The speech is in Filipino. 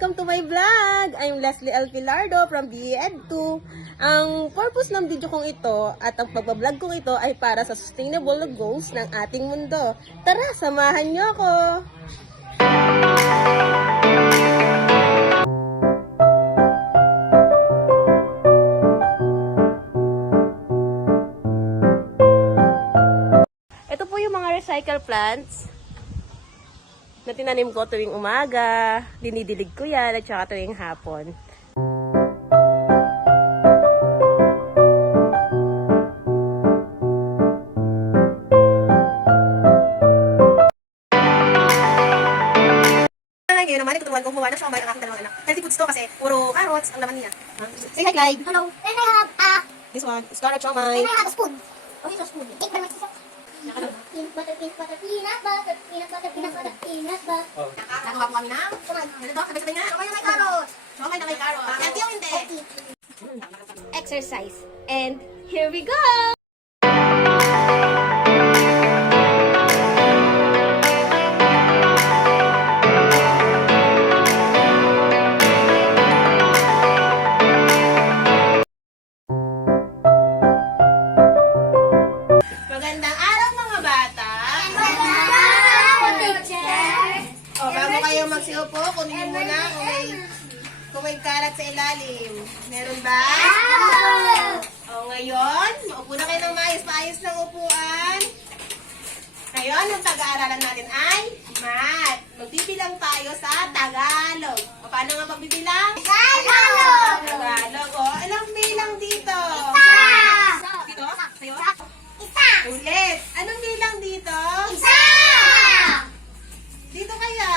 Welcome to my vlog! I'm Leslie L. Pilardo from BEd2. Ang purpose ng video kong ito at ang pagbablog kong ito ay para sa sustainable goals ng ating mundo. Tara, samahan niyo ako! Ito po yung mga recycle plants na tinanim ko tuwing umaga, dinidilig ko yan, at saka tuwing hapon. Ngayon naman, itutuwan ko kuha ng siomay ang aking dalawang anak. Healthy foods to kasi puro carrots ang laman niya. Say hi, Clyde. Hello. And I have This one is carrot siomay. and I have a spoon. Oh, here's a spoon. Take my sister. Peanut butter, peanut butter, peanut butter, peanut butter, peanut butter, peanut butter. Nagawa po kami ng siomay. Ano to? Sabay-sabay nga. Siomay na may carrots. Siomay na may carrots. Healthy o hindi? Exercise. And here we go. Magandang araw mga bata. O, bago kayo magsiupo, kunin niyo muna kung may kalat sa ilalim. Meron ba? O, ngayon, maupo na kayo ng maayos ng upuan. Ngayon, ang pag-aaralan natin ay math. Magbibilang tayo sa Tagalog. O, paano nga magbibilang? Tagalog. O, ilang bilang dito? Dito? Sa'yo? Ulit. Anong bilang dito? Dito kaya?